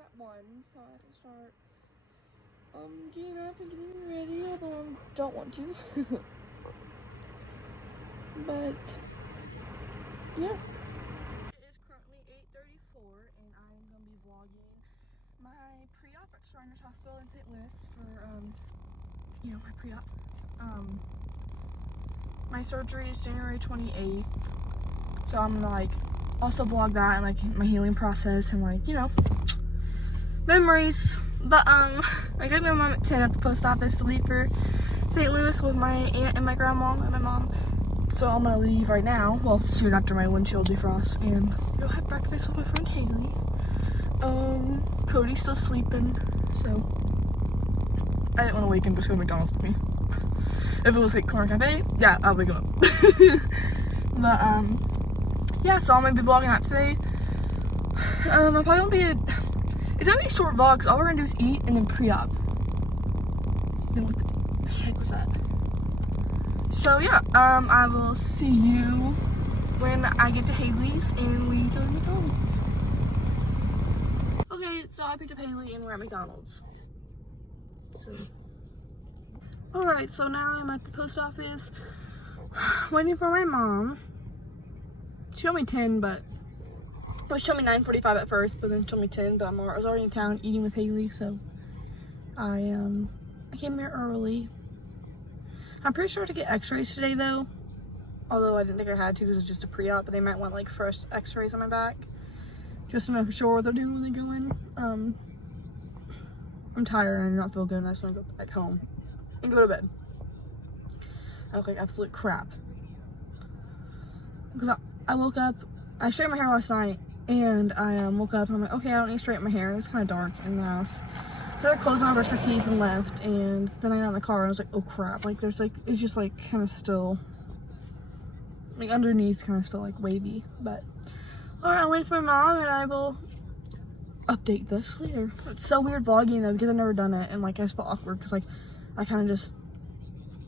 class at 1, so I had to start getting up and getting ready, although I don't want to. But yeah. It is currently 8:34 and I'm gonna be vlogging my pre-op at Shriners Hospital in St. Louis for my pre-op. My surgery is January 28th, so I'm gonna like also vlog that and like my healing process and like memories. But I got my mom at 10 at the post office to leave for St. Louis with my aunt and my grandma and my mom. So I'm gonna leave right now, well soon after my windshield defrosts, and go have breakfast with my friend Haley. Cody's still sleeping, so I didn't want to wake him, just go to McDonald's with me. If it was like Corner Cafe, yeah, I'll wake him up. But yeah, so I'm gonna be vlogging that today. I probably won't be it's gonna be a short vlog, because all we're gonna do is eat and then pre-op. Then what the heck was that? So yeah, I will see you when I get to Haley's and we go to McDonald's. Okay, so I picked up Haley and we're at McDonald's. So, alright, so now I'm at the post office waiting for my mom. She told me 10, but well, she told me 9:45 at first, but then she told me 10, but I was already in town eating with Haley, so I came here early. I'm pretty sure to get x-rays today though, although I didn't think I had to because it was just a pre-op, but they might want like first x-rays on my back just to know for sure what they're doing when they go in. I'm tired and I do not feel good and I just want to go back home and go to bed. I look like absolute crap because I woke up, I straightened my hair last night and I woke up and I'm like, okay, I don't need to straighten my hair. It's kind of dark in the house. So I closed my brush my teeth and left, and then I got in the car and I was like, oh crap, like there's like, it's just like kind of still, like underneath kind of still like wavy, but alright, I'm waiting for my mom and I will update this later. It's so weird vlogging though because I've never done it and like I just feel awkward because like I kind of just,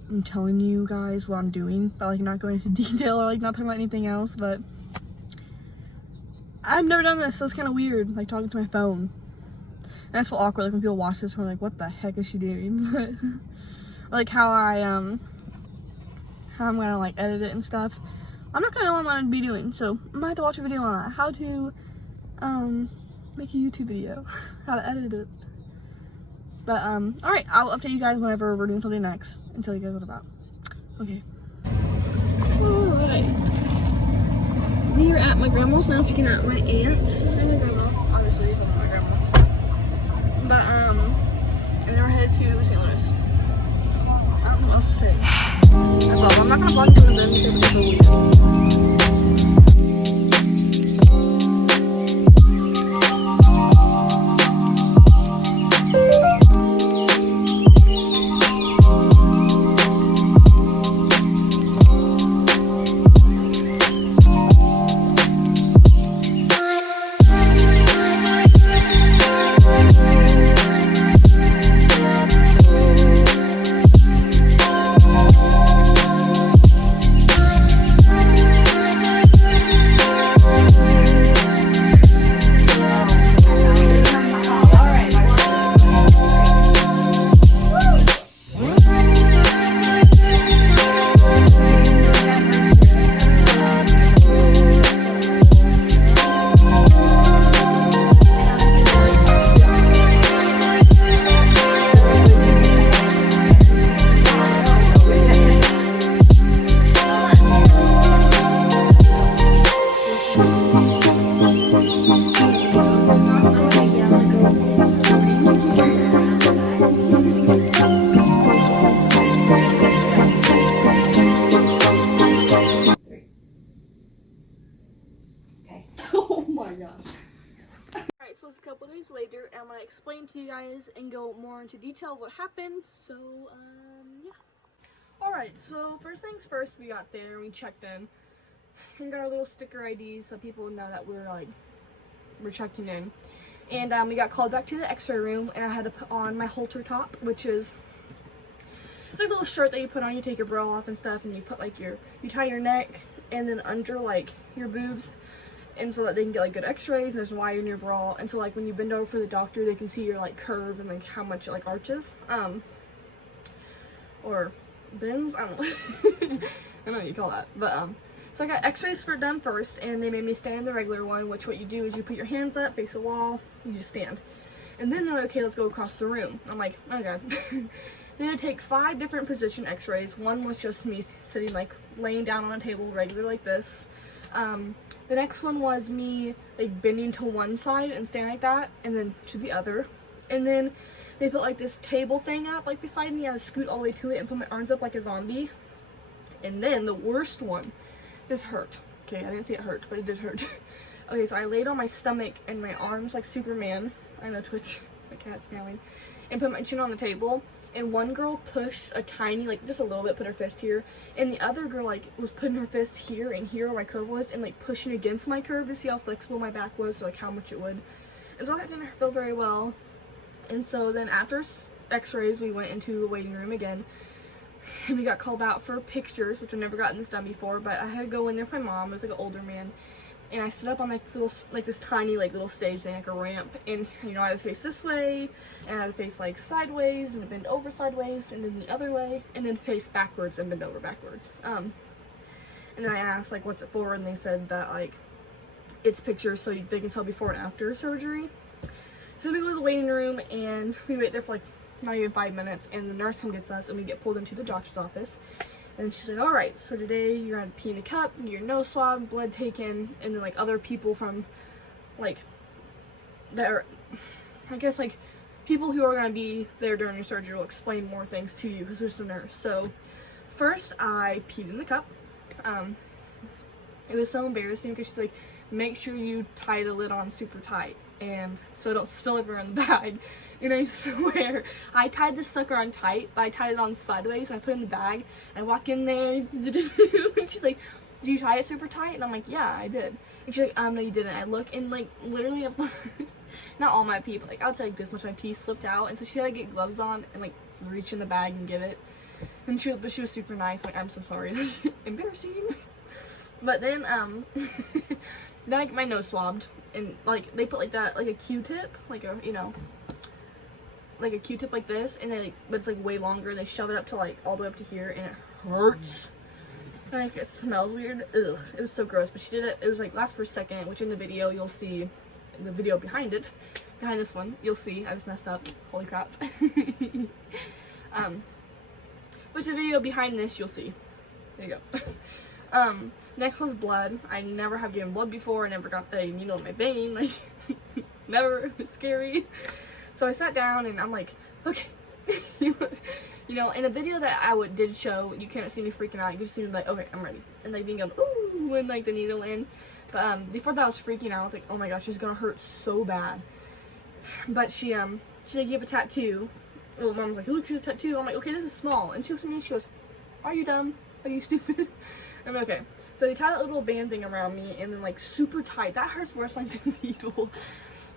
I'm telling you guys what I'm doing, but like not going into detail or like not talking about anything else, but I've never done this, so it's kind of weird, like talking to my phone. And I just feel awkward like when people watch this and I'm like, what the heck is she doing? But like how I'm gonna like edit it and stuff. I'm not gonna know what I'm gonna be doing, so I might have to watch a video on that. How to make a YouTube video. How to edit it. But alright, I'll update you guys whenever we're doing something next and tell you guys what about. Okay. Alright. We are at my grandma's now picking up my aunts and my grandma. Obviously, one of my grandma's. But, and then we're headed to St. Louis. I don't know what else to say. That's all. I'm not gonna vlog doing them because it's so weird. Alright, so it's a couple days later, and I'm going to explain to you guys and go more into detail what happened, so, yeah. Alright, so first things first, we got there, we checked in, and got our little sticker IDs so people would know that we're checking in. And, we got called back to the x-ray room, and I had to put on my halter top, which is, it's like a little shirt that you put on, you take your bra off and stuff, and you put, like, you tie your neck, and then under, like, your boobs, and so that they can get like good x-rays, and there's wire in your bra, and so like when you bend over for the doctor, they can see your like curve and like how much it like arches, or bends, I don't know. I don't know what you call that, but so I got x-rays for done first, and they made me stand in the regular one, which what you do is you put your hands up, face the wall, you just stand. And then they're like, okay, let's go across the room. I'm like, oh god. Then I take 5 different position x-rays. One was just me sitting like laying down on a table regular like this. The next one was me like bending to one side and standing like that, and then to the other. And then they put like this table thing up like beside me. I had to scoot all the way to it and put my arms up like a zombie. And then the worst one, this hurt. Okay, I didn't say it hurt, but it did hurt. Okay, so I laid on my stomach and my arms like Superman. I know, Twitch, my cat's meowing. And put my chin on the table. And one girl pushed a tiny, like just a little bit, put her fist here. And the other girl like was putting her fist here and here where my curve was, and like pushing against my curve to see how flexible my back was, so like how much it would. And so that didn't feel very well. And so then after x-rays, we went into the waiting room again. And we got called out for pictures, which I've never gotten this done before, but I had to go in there with my mom. It was like an older man. And I stood up on like this tiny like little stage thing, like a ramp, and you know I had to face this way, and I had to face like sideways and bend over sideways, and then the other way, and then face backwards and bend over backwards. And then I asked like what's it for, and they said that like it's pictures so they can tell before and after surgery. So then we go to the waiting room and we wait there for like not even 5 minutes, and the nurse comes gets us, and we get pulled into the doctor's office. And she's like, alright, so today you're gonna pee in a cup, get your nose swab, blood taken, and then like other people from like that are, I guess like people who are gonna be there during your surgery will explain more things to you because there's a nurse. So first I peed in the cup. It was so embarrassing because she's like, make sure you tie the lid on super tight and so it don't spill everywhere in the bag. And I swear, I tied this sucker on tight, but I tied it on sideways, and I put it in the bag. I walk in there, and she's like, did you tie it super tight? And I'm like, yeah, I did. And she's like, no, you didn't. I look, and like, literally, not all my pee, but like, I would say like this much of my pee slipped out, and so she had to get gloves on and like reach in the bag and get it. And she was super nice, like, I'm so sorry. Embarrassing. But then, then I get my nose swabbed, and like, they put like that, like a Q-tip, like a, you know, like a Q-tip like this, and then but it's like way longer, and they shove it up to like all the way up to here, and it hurts. And like it smells weird. Ugh, it was so gross. But she did it. It was like lasts for a second, which in the video you'll see, the video behind it, behind this one, you'll see. I just messed up. Holy crap. Which the video behind this you'll see. There you go. Next was blood. I never have given blood before. I never got a needle in my vein. Like never. It was scary. So I sat down and I'm like, okay, you know, in a video that I did show, you can't see me freaking out. You can just see me like, okay, I'm ready. And like being going, ooh, when like the needle in. But before that I was freaking out. I was like, oh my gosh, it's gonna hurt so bad. But she's like, you have a tattoo. Well, Mom's like, look, she has a tattoo. I'm like, okay, this is small. And she looks at me and she goes, are you dumb? Are you stupid? I'm like, okay. So they tie that little band thing around me and then like super tight. That hurts worse than the needle.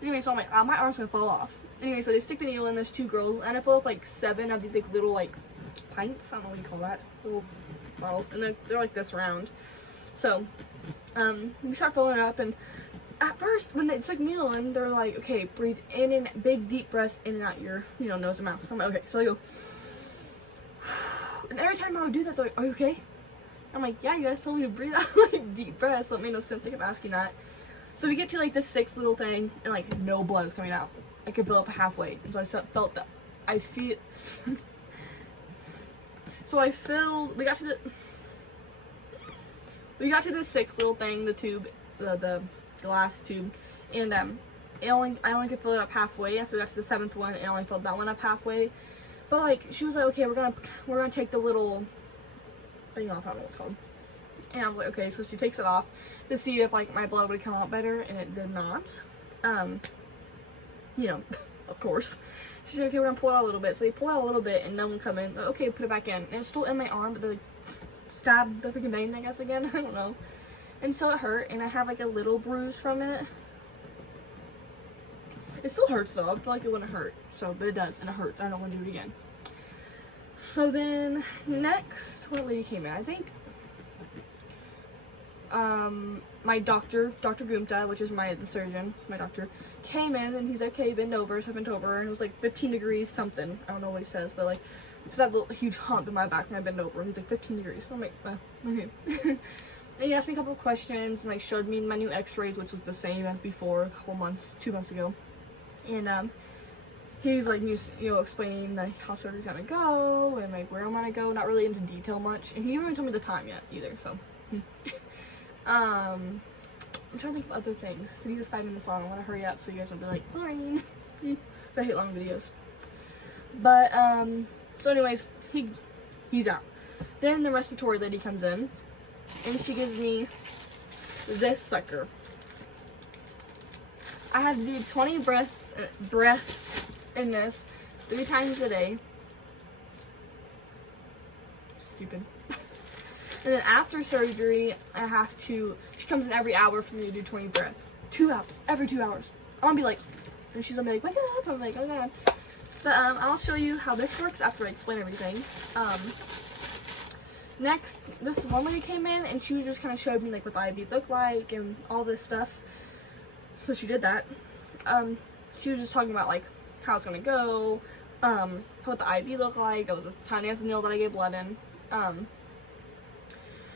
Anyway, so I'm like, my arm's gonna fall off. Anyway, so they stick the needle in, there's 2 girls, and I fill up like 7 of these like little like pints, I don't know what you call that, little bottles, and they're like this round. So, we start filling it up, and at first, when they stick the needle in, they're like, okay, breathe in and big deep breaths in and out your, you know, nose and mouth. I'm like, okay, so I go, and every time I would do that, they're like, are you okay? I'm like, yeah, you guys told me to breathe out like deep breaths, so it made no sense. I kept asking that. So we get to like this 6th little thing, and like no blood is coming out. I could fill up halfway, and so I felt that. I feel. So I filled. We got to the 6th little thing, the tube, the glass tube, and I only could fill it up halfway. And so we got to the 7th one, and I only filled that one up halfway. But like she was like, okay, we're gonna take the little thing off. I don't know what it's called. And I was like, okay, so she takes it off to see if like my blood would come out better, and it did not. You know, of course. She's like, okay, we're gonna pull it out a little bit. So they pull out a little bit, and then we'll come in. Like, okay, put it back in. And it's still in my arm, but they like, stabbed the freaking vein, I guess, again. I don't know. And so it hurt, and I have like a little bruise from it. It still hurts though. I feel like it wouldn't hurt. So, but it does, and it hurts. I don't want to do it again. So then, next, what lady came in? I think my doctor, Dr. Gupta, which is the surgeon, my doctor, came in and he's like, okay, bend over. So I bent over and it was like 15 degrees something. I don't know what he says, but like, it's that little huge hump in my back and I bend over and he's like 15 degrees. So I'm like, okay. And he asked me a couple of questions and like showed me my new x-rays, which looked the same as before a couple months, 2 months ago. And he's like, explaining like how surgery's gonna go and like where I'm gonna go, not really into detail much. And he didn't even tell me the time yet either, so. I'm trying to think of other things. We need this 5 minutes long. I want to hurry up so you guys won't be like, boring. So I hate long videos. But, so anyways, he's out. Then the respiratory lady comes in, and she gives me this sucker. I have to do 20 breaths in this 3 times a day. Stupid. And then after surgery, she comes in every hour for me to do 20 breaths. 2 hours, every 2 hours. I'm gonna be like, and she's gonna be like, wake up. I'm like, oh god. But I'll show you how this works after I explain everything. Next, this one lady came in and she was just kind of showed me like what the IV looked like and all this stuff. So she did that. She was just talking about like how it's gonna go, what the IV looked like. That was a tiny ass needle that I gave blood in.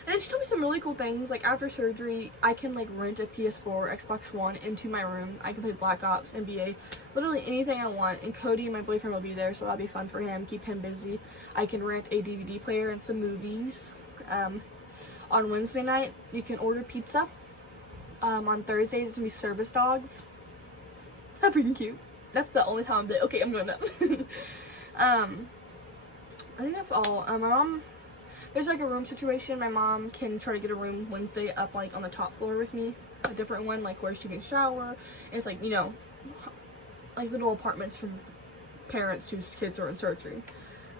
And then she told me some really cool things, like after surgery, I can like rent a PS4 or Xbox One into my room. I can play Black Ops, NBA, literally anything I want. And Cody, my boyfriend, will be there, so that'll be fun for him, keep him busy. I can rent a DVD player and some movies. On Wednesday night, you can order pizza. On Thursdays, it's gonna be service dogs. That's freaking cute. That's the only time I'm like, okay, I'm going up. I think that's all. My mom, there's like a room situation. My mom can try to get a room Wednesday up like on the top floor with me, a different one like where she can shower. And it's like, like little apartments for parents whose kids are in surgery.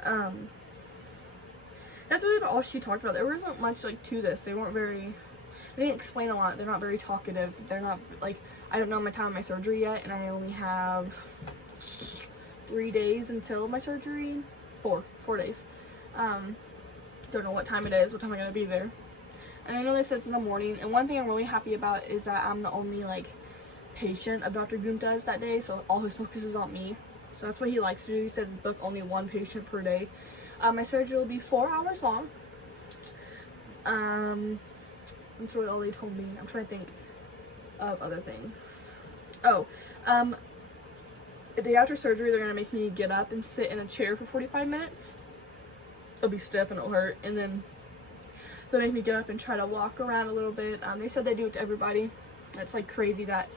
That's really about all she talked about. There wasn't much like to this. They didn't explain a lot. They're not very talkative. They're not like, I don't know my time of my surgery yet, and I only have 3 days until my surgery. 4 days. Don't know what time it is, what time I'm gonna be there. And I know they said it's in the morning, and one thing I'm really happy about is that I'm the only like patient of Dr. Gupta's that day, so all his focus is on me. So that's what he likes to do. He says book only 1 patient per day. My surgery will be 4 hours long. That's really all they told me. I'm trying to think of other things. The day after surgery, they're gonna make me get up and sit in a chair for 45 minutes. It'll be stiff and it'll hurt, and then they'll make me get up and try to walk around a little bit. They said they do it to everybody. It's like crazy that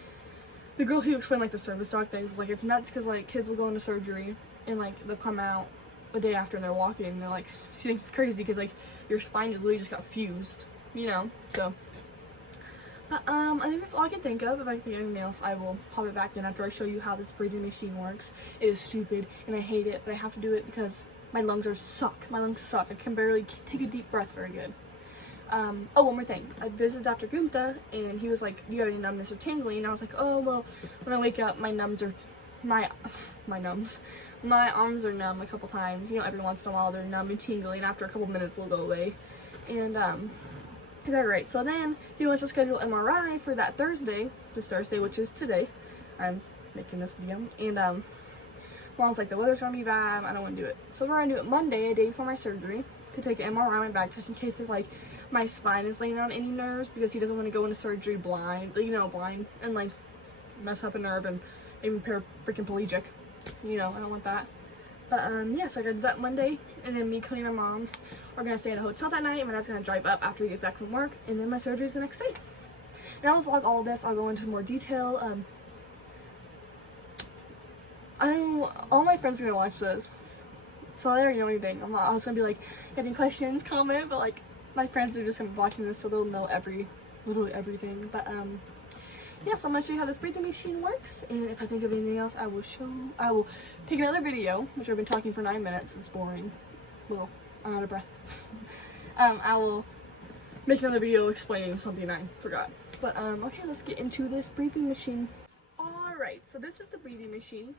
the girl who explained like the service dog things, like it's nuts because like kids will go into surgery and like they'll come out the day after and they're walking and they're like, she thinks it's crazy because like your spine is literally just got fused, so. But I think that's all I can think of. If I think of anything else, I will pop it back in after I show you how this breathing machine works. It is stupid and I hate it, but I have to do it because my lungs suck. My lungs suck. I can barely take a deep breath very good. One more thing. I visited Dr. Gupta and he was like, do you have any numbness or tingling? And I was like, oh, well, when I wake up, my arms are numb a couple times. Every once in a while they're numb and tingling. After a couple minutes they'll go away. And, is that right? So then he wants to schedule MRI for that this Thursday, which is today. I'm making this video. And, Mom's like, the weather's gonna be bad, I don't want to do it. So we're gonna do it Monday, a day before my surgery, to take an MRI on my back just in case if like my spine is laying on any nerves, because he doesn't want to go into surgery blind, and like mess up a nerve and even paraplegic. I don't want that. But yeah, so I gotta do that Monday, and then me, Cody, and my mom are gonna stay at a hotel that night. My dad's gonna drive up after he gets back from work, and then my surgery's the next day. And I'll vlog all of this. I'll go into more detail. All my friends are gonna watch this, so I already know anything. I was gonna be like, any questions, comment, but like my friends are just gonna be watching this, so they'll know literally everything. But yeah, so I'm gonna show you how this breathing machine works, and if I think of anything else, I will take another video, which I've been talking for 9 minutes. It's boring. Well, I'm out of breath. I will make another video explaining something I forgot. But okay, let's get into this breathing machine. Alright, so this is the breathing machine.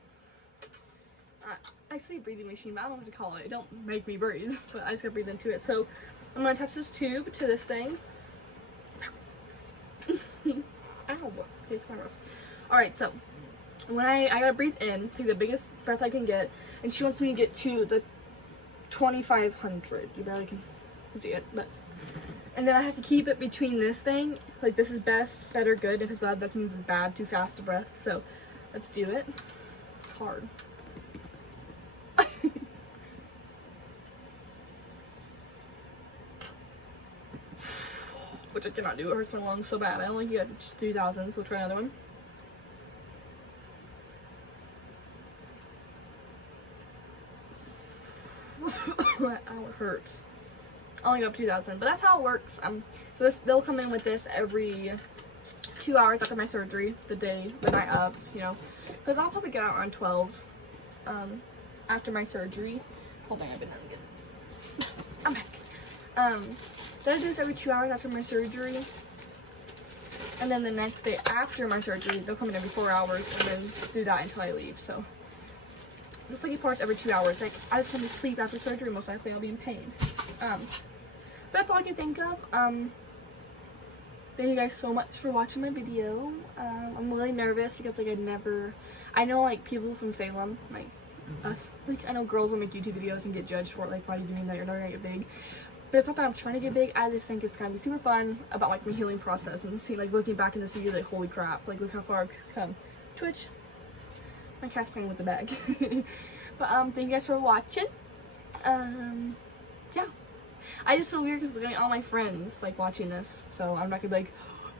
I say breathing machine, but I don't know what to call it. It don't make me breathe, but I just gotta breathe into it. So I'm gonna attach this tube to this thing. Ow. Okay, it's kind of rough. Alright, so when I gotta breathe in, take the biggest breath I can get, and she wants me to get to the 2,500. You barely can see it, but. And then I have to keep it between this thing. Like, this is best, better, good. If it's bad, that means it's bad, too fast a breath. So, let's do it. It's hard. Which I cannot do. It hurts my lungs so bad. I only get 3,000, so we'll try another one. Ow, it hurts. I only got up 2,000, but that's how it works. So they'll come in with this every 2 hours after my surgery, the night of, you know, because I'll probably get out around 12 after my surgery. Hold on, I've been good. I'm back. They'll do this every 2 hours after my surgery, and then the next day after my surgery, they'll come in every 4 hours, and then do that until I leave. So this lucky part's every 2 hours. Like, I just want to sleep after surgery. Most likely, I'll be in pain. But that's all I can think of. Thank you guys so much for watching my video. I'm really nervous because, like, I know, like, people from Salem, like, us, like, I know girls will make YouTube videos and get judged for it, like, why are you doing that, you're never gonna get big. But it's not that I'm trying to get big, I just think it's gonna be super fun about, like, my healing process and see, like, looking back in this video, like, holy crap, like, look how far I've come. Twitch. My cat's playing with the bag. But, thank you guys for watching. Yeah. I just feel weird because like, all my friends like watching this, so I'm not gonna be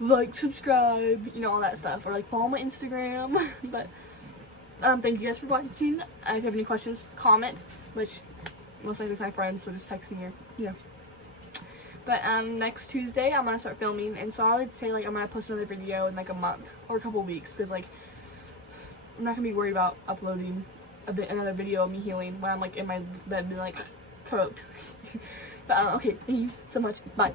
like, subscribe, you know, all that stuff, or like follow my Instagram. But thank you guys for watching. If you have any questions, comment, which most likely it's my friends, so just text me or you know. But next Tuesday I'm gonna start filming, and so I would say like I'm gonna post another video in like a month or a couple weeks, because like I'm not gonna be worried about uploading another video of me healing when I'm like in my bed being like cooked. But okay, thank you so much. Bye.